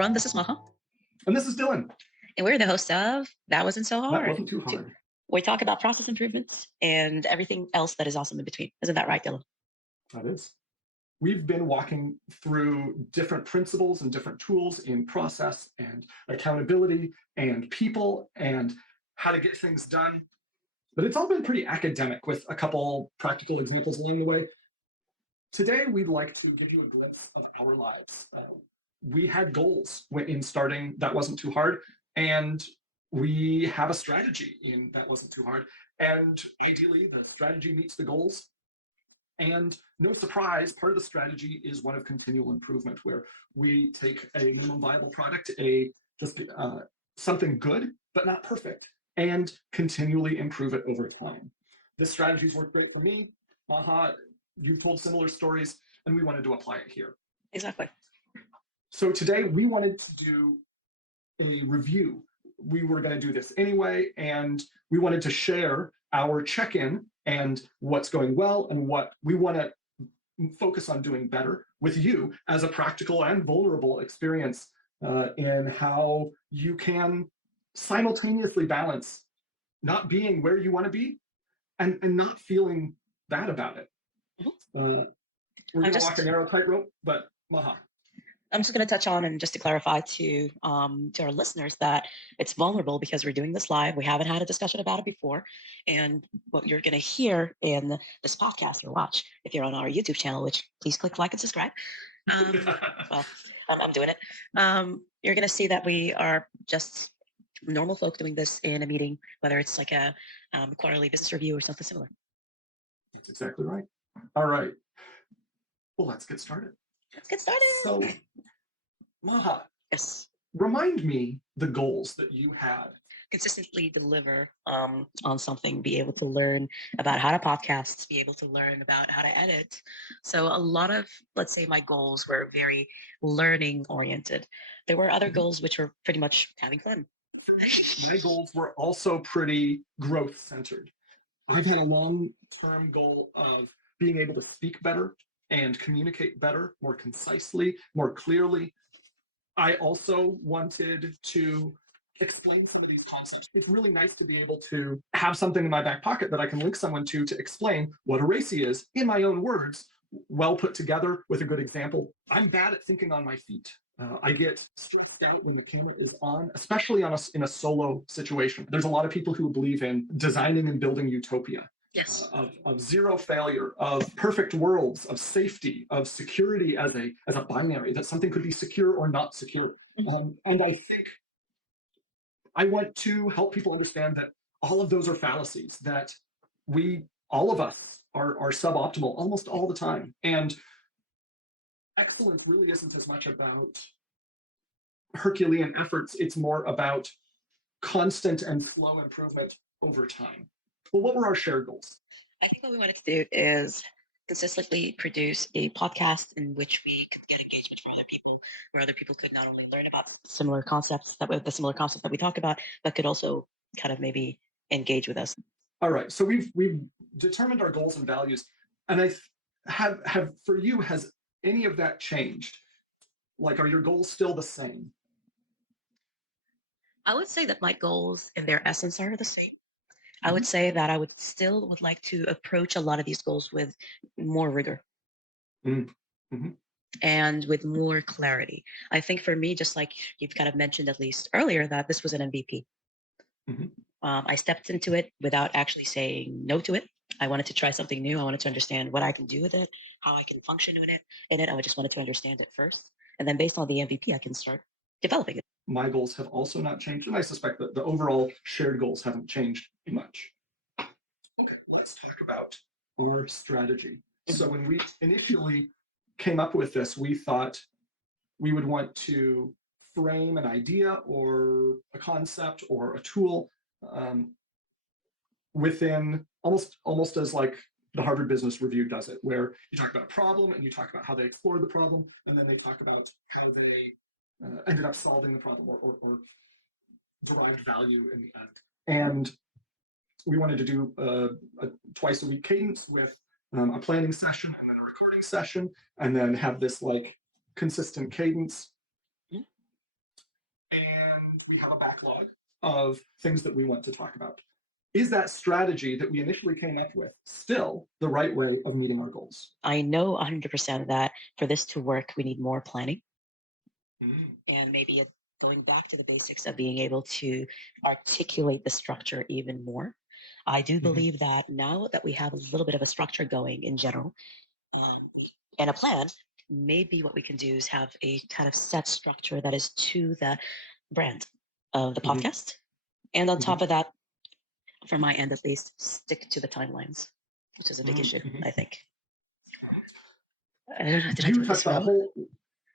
everyone. This is Maha, And this is Dylan. and we're the hosts of That Wasn't So That Hard. wasn't too hard. We talk about process improvements and everything else that is awesome in between. Isn't that right, Dylan? That is. We've been walking through different principles and different tools in process and accountability and people and how to get things done. But it's all been pretty academic with a couple practical examples along the way. Today, we'd like to give you a glimpse of our lives. We had goals in starting That Wasn't Too Hard, and we have a strategy in That Wasn't Too Hard. And ideally, the strategy meets the goals. And no surprise, part of the strategy is one of continual improvement, where we take a minimum viable product, something good, but not perfect, and continually improve it over time. This strategy's worked great for me. Maha, you've told similar stories, and we wanted to apply it here. Exactly. So today we wanted to do a review. We were going to do this anyway, and we wanted to share our check-in and what's going well and what we want to focus on doing better with you as a practical and vulnerable experience in how you can simultaneously balance not being where you want to be and not feeling bad about it. We're going to walk a narrow tightrope, but Maha. I'm just going to touch on and just to clarify to our listeners that it's vulnerable because we're doing this live. We haven't had a discussion about it before. And what you're going to hear in this podcast or watch, if you're on our YouTube channel, which please click like and subscribe. Well, I'm doing it. You're going to see that we are just normal folk doing this in a meeting, whether it's like a quarterly business review or something similar. That's exactly right. All right. Well, let's get started. Let's get started. So, Maha, yes, remind me the goals that you had. Consistently deliver on something, be able to learn about how to podcast, be able to learn about how to edit. So a lot of, let's say, my goals were very learning oriented. There were other goals which were pretty much having fun. My goals were also pretty growth centered. I've had a long-term goal of being able to speak better and communicate better, more concisely, more clearly. I also wanted to explain some of these concepts. It's really nice to be able to have something in my back pocket that I can link someone to explain what a RACI is in my own words, well put together with a good example. I'm bad at thinking on my feet. I get stressed out when the camera is on, especially in a solo situation. There's a lot of people who believe in designing and building utopia. Yes. Of zero failure, of perfect worlds, of safety, of security as a binary, that something could be secure or not secure. And I think I want to help people understand that all of those are fallacies, that all of us are suboptimal almost all the time. And excellence really isn't as much about Herculean efforts, it's more about constant and slow improvement over time. Well, what were our shared goals? I think what we wanted to do is consistently produce a podcast in which we could get engagement from other people, where other people could not only learn about the similar concepts that we talk about, but could also kind of maybe engage with us. All right. So we've determined our goals and values, and I have for you, has any of that changed? Like, are your goals still the same? I would say that my goals in their essence are the same. I would say that I would like to approach a lot of these goals with more rigor and with more clarity. I think for me, just like you've kind of mentioned at least earlier, that this was an MVP. I stepped into it without actually saying no to it. I wanted to try something new. I wanted to understand what I can do with it, how I can function in it. I just wanted to understand it first. And then based on the MVP, I can start developing it. My goals have also not changed, and I suspect that the overall shared goals haven't changed much. Okay, let's talk about our strategy. So when we initially came up with this, we thought we would want to frame an idea or a concept or a tool within almost as like the Harvard Business Review does it, where you talk about a problem and you talk about how they explored the problem, and then they talk about how they ended up solving the problem or derived value in the end. And we wanted to do a twice a week cadence with a planning session and then a recording session, and then have this like consistent cadence. we have a backlog of things that we want to talk about. Is that strategy that we initially came up with still the right way of meeting our goals? I know 100% that for this to work, we need more planning and maybe going back to the basics of being able to articulate the structure even more. I do believe that now that we have a little bit of a structure going in general and a plan, maybe what we can do is have a kind of set structure that is to the brand of the podcast. And on top of that, from my end at least, stick to the timelines, which is a big issue, I think. I don't know, did I do You this touched on a well? whole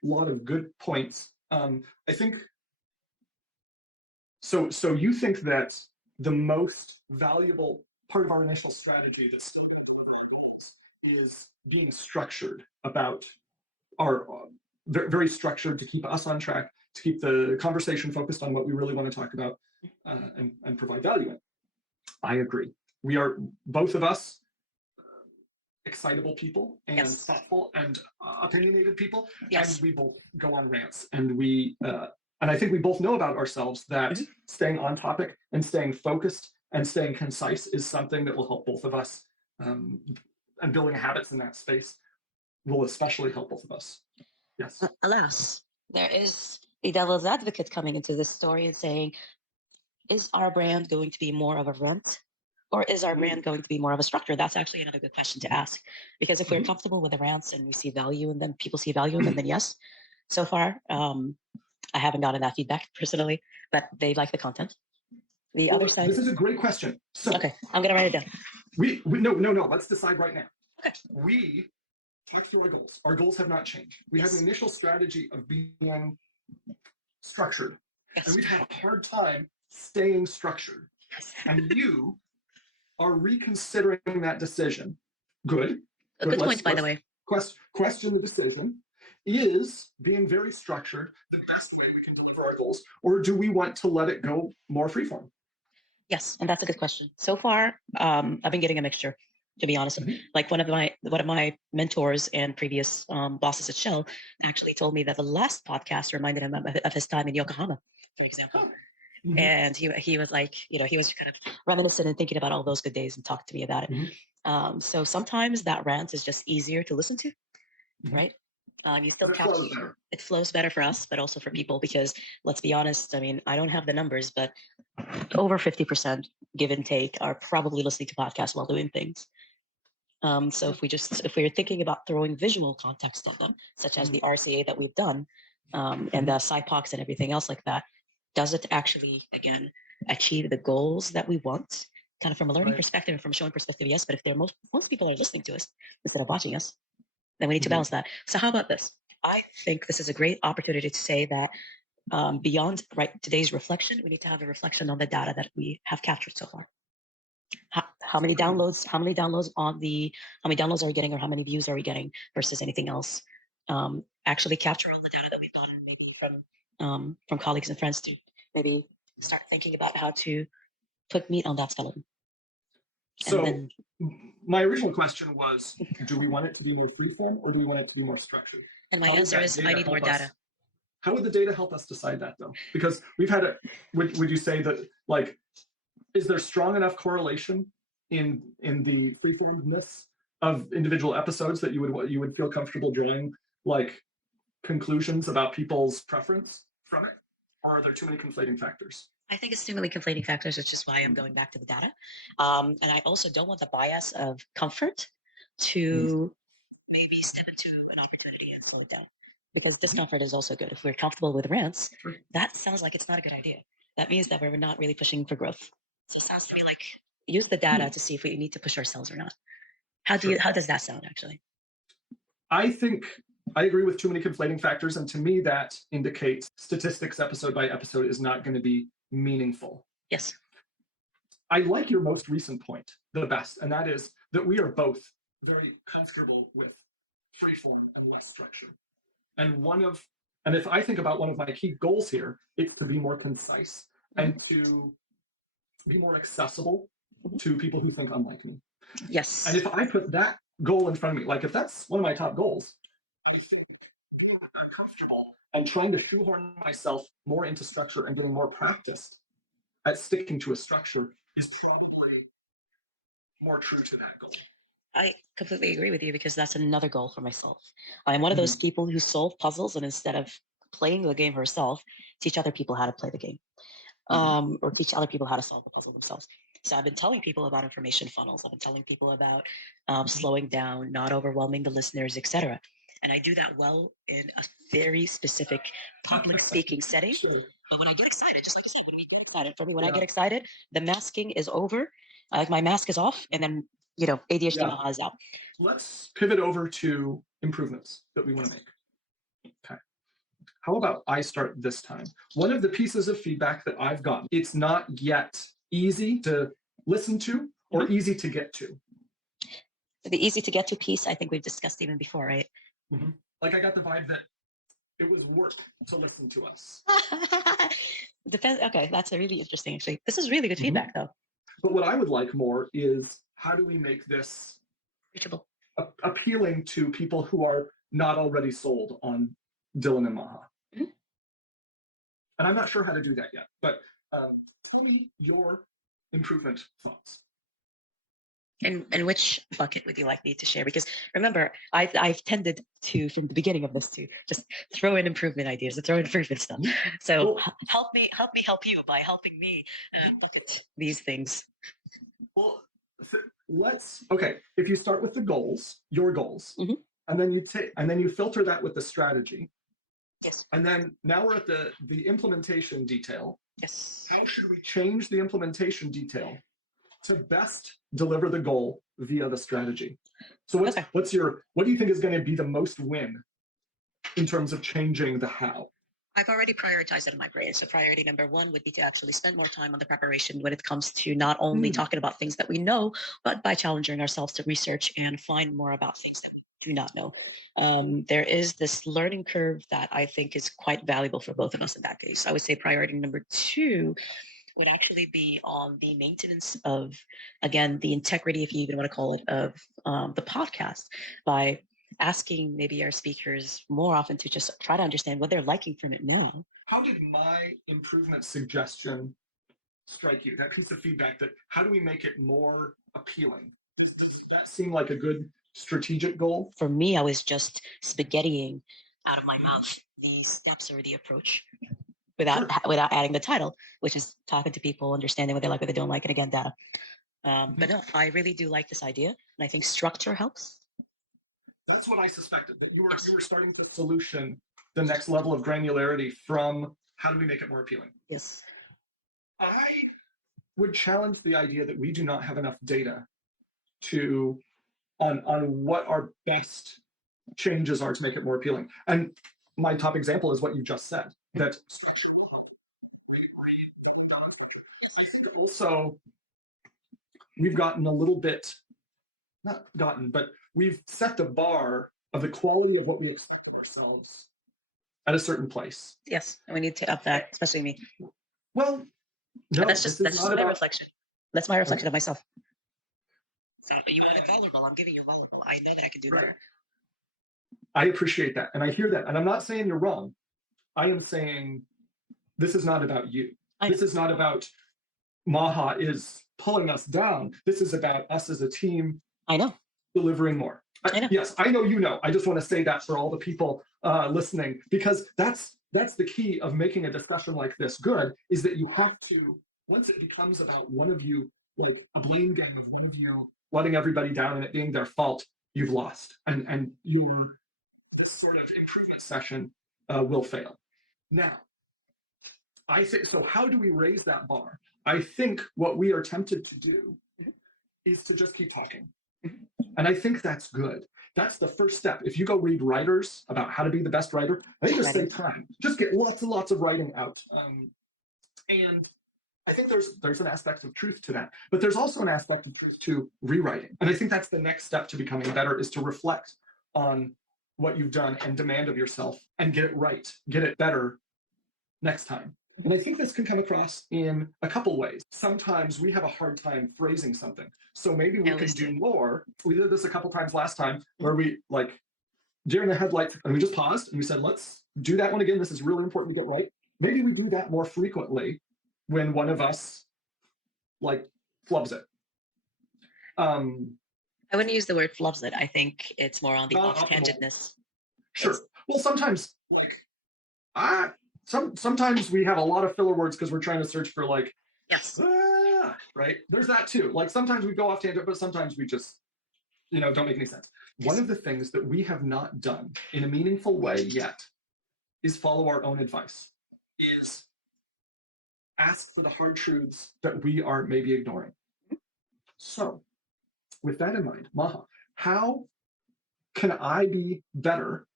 lot of good points. I think so. So you think that the most valuable part of our initial strategy that still is being structured about our very structured to keep us on track, to keep the conversation focused on what we really want to talk about, and provide value in. I agree. We are, both of us, excitable people and thoughtful and opinionated people, and we both go on rants, and and I think we both know about ourselves that staying on topic and staying focused and staying concise is something that will help both of us, and building habits in that space will especially help both of us. Yes. Alas, there is a devil's advocate coming into this story and saying, is our brand going to be more of a rant, or is our brand going to be more of a structure? That's actually another good question to ask, because if we're comfortable with the rants and we see value in them, people see value in them, then yes. So far, I haven't gotten that feedback personally, but they like the content. The other side. This is a great question. So okay, I'm gonna write it down. We no. Let's decide right now. Okay. We talked through our goals. Our goals have not changed. We had an initial strategy of being structured, and we've had a hard time staying structured. And you are reconsidering that decision. Good. Good point, by the way. Question the decision. Is being very structured the best way we can deliver our goals, or do we want to let it go more freeform? Yes, and that's a good question. So far, I've been getting a mixture, to be honest. Like one of my mentors and previous bosses at Shell actually told me that the last podcast reminded him of his time in Yokohama, for example. And he was like, he was kind of reminiscent and thinking about all those good days and talked to me about it. So sometimes that rant is just easier to listen to, right? You still capture, it flows better for us, but also for people, because let's be honest, I mean, I don't have the numbers, but over 50% give and take are probably listening to podcasts while doing things. So if we're thinking about throwing visual context of them, such as the RCA that we've done, and the SciPocs and everything else like that, does it actually, again, achieve the goals that we want? Kind of from a learning perspective and from a showing perspective, yes. But if most people are listening to us instead of watching us, then we need to balance that. So how about this? I think this is a great opportunity to say that beyond today's reflection, we need to have a reflection on the data that we have captured so far. How many downloads? How many downloads are we getting, or how many views are we getting versus anything else? Actually capture all the data that we've gotten, maybe from colleagues and friends, to maybe start thinking about how to put meat on that skeleton. So my original question was, do we want it to be more freeform, or do we want it to be more structured? And my answer is, I need more data. How would the data help us decide that, though? Because we've had would you say that, like, is there strong enough correlation in the freeformness of individual episodes that you would feel comfortable drawing, like, conclusions about people's preference from it? Or are there too many conflating factors? I think it's too many conflating factors, which is why I'm going back to the data. And I also don't want the bias of comfort to maybe step into an opportunity and slow it down. Because discomfort is also good. If we're comfortable with rants, that sounds like it's not a good idea. That means that we're not really pushing for growth. So it sounds to me like, use the data to see if we need to push ourselves or not. How does that sound, actually? I think I agree with too many conflating factors, and to me that indicates statistics episode by episode is not going to be meaningful. Yes. I like your most recent point the best, and that is that we are both very comfortable with freeform and less structure. And if I think about one of my key goals here, it's to be more concise and to be more accessible to people who think unlike me. Yes. And if I put that goal in front of me, like if that's one of my top goals, I think being comfortable and trying to shoehorn myself more into structure and getting more practiced at sticking to a structure is probably more true to that goal. I completely agree with you because that's another goal for myself. I'm one of those Mhm. people who solve puzzles and instead of playing the game herself, teach other people how to play the game, Mhm. or teach other people how to solve the puzzle themselves. So I've been telling people about information funnels. I've been telling people about slowing down, not overwhelming the listeners, etc. And I do that well in a very specific public speaking setting. Sure. But when I get excited, just like I said, when we get excited, for me, when I Yeah. get excited, the masking is over. Like my mask is off, and then ADHD Yeah. Maha is out. Let's pivot over to improvements that we want to make. Okay. How about I start this time? One of the pieces of feedback that I've gotten, it's not yet easy to listen to or easy to get to. The easy to get to piece, I think we've discussed even before, right? Mhm. Like I got the vibe that it was work to listen to us. Depends. Okay, that's a really interesting. Actually, this is really good Mhm. feedback, though. But what I would like more is how do we make this Reachable. appealing to people who are not already sold on Dylan and Maha? Mhm. And I'm not sure how to do that yet, but tell me your improvement thoughts. And which bucket would you like me to share? Because remember, I've tended to, from the beginning of this, to just throw in improvement ideas, to throw in improvement stuff. So Well, help me help you by helping me bucket these things. well, okay. If you start with the goals, your goals, Mhm. and then you filter that with the strategy, Yes. and then now we're at the implementation detail. Yes. How should we change the implementation detail to best deliver the goal via the strategy? So Okay. what do you think is going to be the most win in terms of changing the how? I've already prioritized it in my brain. So priority number one would be to actually spend more time on the preparation when it comes to not only talking about things that we know, but by challenging ourselves to research and find more about things that we do not know. There is this learning curve that I think is quite valuable for both of us in that case. I would say priority number two would actually be on the maintenance of, again, the integrity, if you even want to call it, of the podcast by asking maybe our speakers more often to just try to understand what they're liking from it now. How did my improvement suggestion strike you? That piece of feedback, that how do we make it more appealing? Does that seem like a good strategic goal? For me, I was just spaghettiing out of my mouth the steps or the approach Sure. without adding the title, which is talking to people, understanding what they like, what they don't like, and again, data. But no, I really do like this idea, and I think structure helps. That's what I suspected, that you Yes. were starting to solution the next level of granularity from how do we make it more appealing. Yes. I would challenge the idea that we do not have enough data to on what our best changes are to make it more appealing. And my top example is what you just said, that structure will help. I think also we've gotten a little bit, not gotten, but we've set the bar of the quality of what we expect of ourselves at a certain place. Yes, and we need to up that, especially me. Well, But no, that's this just is that's not just my about. reflection. That's my reflection of myself. So you want it vulnerable. I'm giving you vulnerable. I know that I can do better. I appreciate that, and I hear that, and I'm not saying you're wrong. I am saying this is not about you. This is not about Maha is pulling us down. This is about us as a team. I know. Delivering more. I know. Yes, I know you know. I just want to say that for all the people listening, because that's the key of making a discussion like this good, is that you have to, once it becomes about one of you, like a blame game of one of you letting everybody down and it being their fault, you've lost. And your sort of improvement session will fail. Now, I say, so how do we raise that bar? I think what we are tempted to do is to just keep talking. And I think that's good. That's the first step. If you go read writers about how to be the best writer, I think just save time. Just get lots and lots of writing out. And I think there's an aspect of truth to that. But there's also an aspect of truth to rewriting. And I think that's the next step to becoming better, is to reflect on what you've done and demand of yourself and get it right, get it better next time. And I think this can come across in a couple ways. Sometimes we have a hard time phrasing something. So maybe we can do more. We did this a couple times last time where we, like, deer in the headlights, and we just paused and we said, let's do that one again. This is really important to get right. Maybe we do that more frequently when one of us like flubs it. I wouldn't use the word flubs it. I think it's more on the Not optimal. offhandedness. Sure. Well, sometimes sometimes we have a lot of filler words because we're trying to search for like, Yes. Right? There's that too. Like sometimes we go off tangent, but sometimes we just, don't make any sense. Yes. One of the things that we have not done in a meaningful way yet is follow our own advice, is ask for the hard truths that we are maybe ignoring. So with that in mind, Maha, how can I be better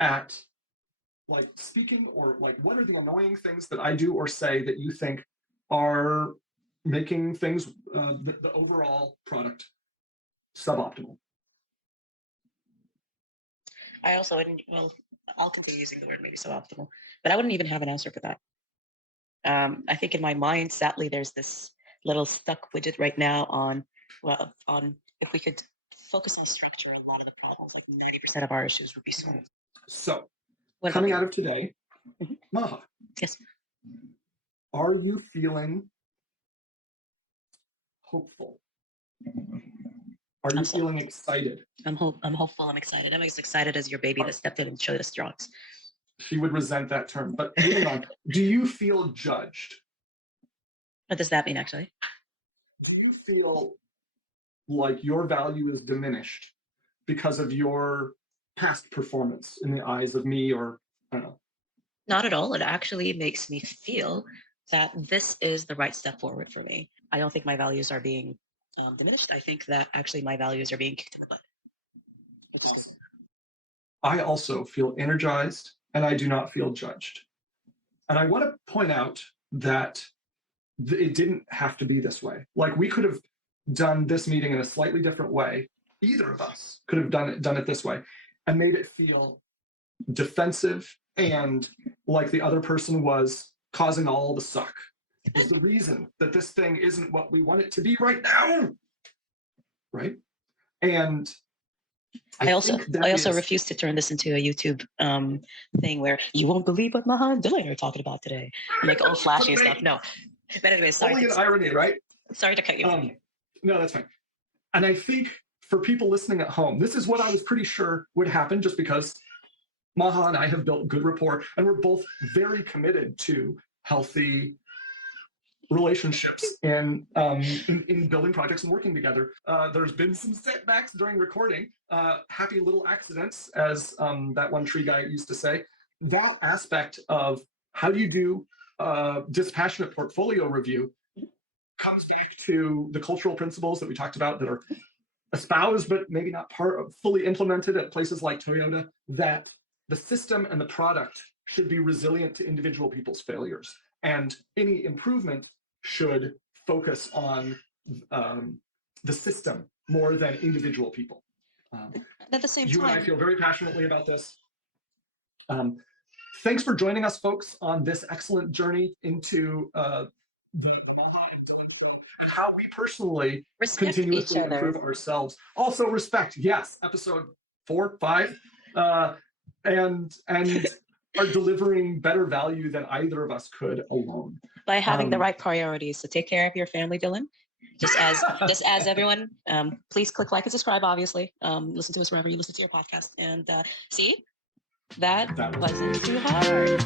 at like speaking, or like what are the annoying things that I do or say that you think are making things, the overall product suboptimal? I also wouldn't, well, I'll continue using the word maybe suboptimal, but I wouldn't even have an answer for that. I think in my mind, sadly, there's this little stuck widget right now on if we could focus on structure, a lot of the problems, like 90% of our issues would be solved. So What coming about out of today, Mhm. Maha, Yes. are you feeling hopeful? Are you I'm so- feeling excited? I'm hopeful. I'm excited. I'm as excited as your baby that stepped in and showed us drugs. She would resent that term. But moving on, do you feel judged? What does that mean, actually? Do you feel like your value is diminished because of your past performance in the eyes of me, or I don't know? Not at all. It actually makes me feel that this is the right step forward for me. I don't think my values are being diminished. I think that actually my values are being kicked in the butt. It's awesome. I also feel energized, and I do not feel judged. And I want to point out that it didn't have to be this way. Like we could have done this meeting in a slightly different way. Either of us could have done it this way and made it feel defensive and like the other person was causing all the suck. Is the reason that this thing isn't what we want it to be right now. Right? And I also refuse to turn this into a YouTube thing where you won't believe what Maha and Dylan are talking about today. Like all flashy and stuff. No. But anyway, sorry. Only an irony, right? Sorry to cut you. No, that's fine. And I think for people listening at home, this is what I was pretty sure would happen, just because Maha and I have built good rapport, and we're both very committed to healthy relationships and in building projects and working together. There's been some setbacks during recording, happy little accidents, as that one tree guy used to say. That aspect of how do you do dispassionate portfolio review comes back to the cultural principles that we talked about that are espoused but maybe not fully implemented at places like Toyota, that the system and the product should be resilient to individual people's failures, and any improvement should focus on the system more than individual people. At the same you time, and I feel very passionately about this. Thanks for joining us, folks, on this excellent journey into how we personally continuously improve ourselves. Also respect, yes, episode 4, 5, and are delivering better value than either of us could alone. By having the right priorities. So take care of your family, Dylan. Just as everyone, please click like and subscribe, obviously. Listen to us wherever you listen to your podcast. And see, that wasn't too hard.